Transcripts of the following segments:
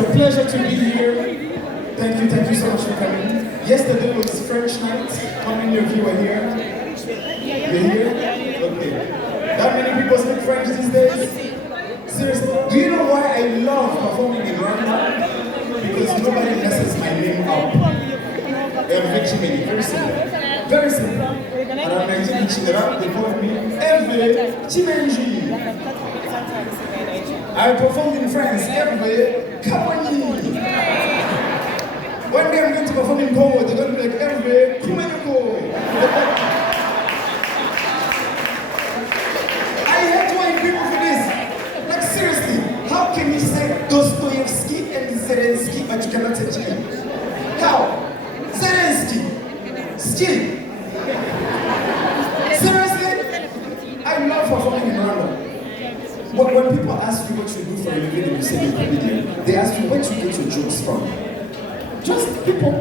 a pleasure to be here. Thank you so much for coming. Yesterday was French night. How many of you are here? You're here? Okay. That many people speak French these days? Seriously? Do you know why I love performing in Rwanda? Because nobody messes my name up. Herve Kimenyi, very simple. Very simple. And I'm Nigerian Chinera, they call me Herve Kimenyi. I performed in France, Herve Kimenyi. One day I'm going to perform in Congo, they're going to be like Herve Kimenyi. I hate white people for this. Like seriously, how can you say Dostoevsky and Zelensky but you cannot say Chile? How? Zelensky. Ski. Seriously? I love performing in Rwanda. When people ask you what you do for a living and you say you're a comedian, they ask you where you get your jokes from. Just people.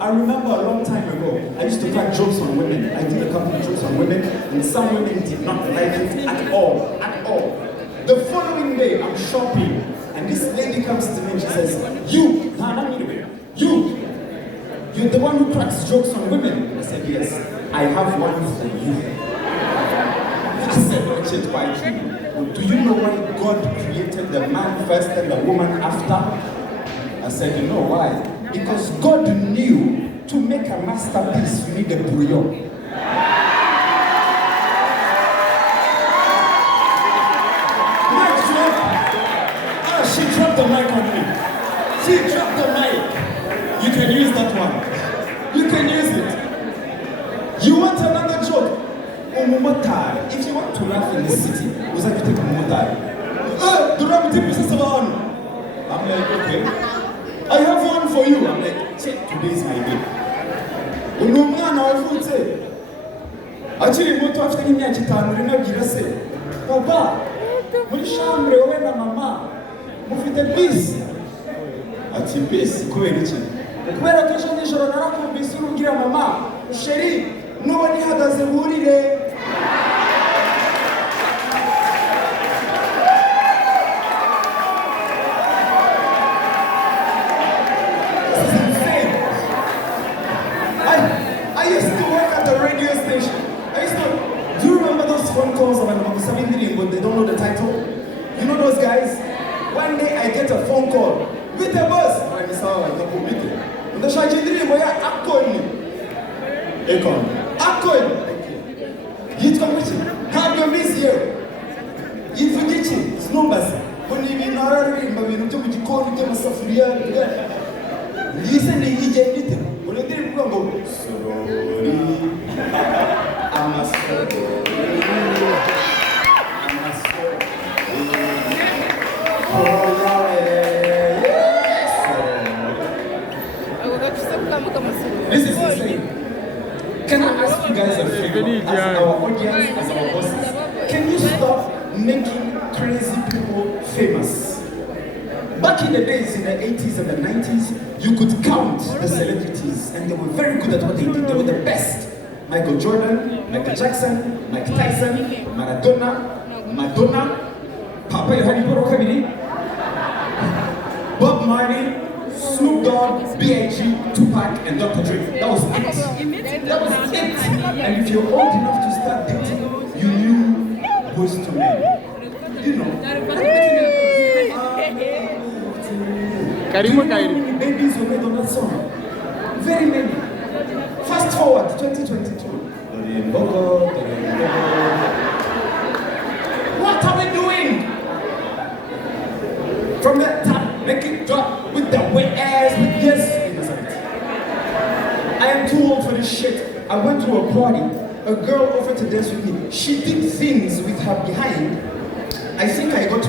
I remember a long time ago, I used to crack jokes on women. I did a couple of jokes on women, and some women did not like it at all. The following day, I'm shopping, and this lady comes to me and she says, you're the one who cracks jokes on women. I said, yes, I have one for you. She said, Richard, why do you know why God created the man first and the woman after? I said, you know why? Because God knew to make a masterpiece, you need a bouillon. She dropped the mic on me. She dropped the mic. You can use that one. You can use it. You want another joke? Umumatai. If you want to laugh in the city, was like you take Umumatai. I'm like, okay. I have one for you. I'm like, check, today's my day. Unumwana wavutse. Achiri muto afite imyaka 5 rinabwira se. Papa, muri chambre wowe na mama mufite bisi. Ati bisi kubera iki? Kubera ko ejo nijoro narakumvise urubwira mama, sheri, nuba nihagaze burire. But they don't know the title. You know those guys? One day I get a phone call. With a bus. I'm sorry, I don't meet it. And the Shajidri boy, I'm calling. Ekon. I'm calling. You come with you. Have your miss here. You forget it. It's numbers. When you in our room, but we don't talk with you call them a suffering. Listen, you get it. When they didn't go, sorry. I'm a sorry. This is insane. Can I ask you guys a favor, as our audience, as our bosses? Can you stop making crazy people famous? Back in the days, in the 80s and the 90s, you could count the celebrities, and they were very good at what they did. They were the best. Michael Jordan, Michael Jackson, Mike Tyson, Maradona, Madonna, Papa Yohani Kabiri, Bob Marley, Snoop Dogg, B.I.G., Tupac, and Dr. Dre. That was it. That was it. And if you're old enough to start dating, you knew Boyz II Men. You know. Do you know how many babies were made on that song? Very many. Fast forward to 2022. What are we doing? From the top, make it drop with the wet ass, with yes. I am too old for this shit. I went to a party. A girl offered to dance with me. She did things with her behind. I think I got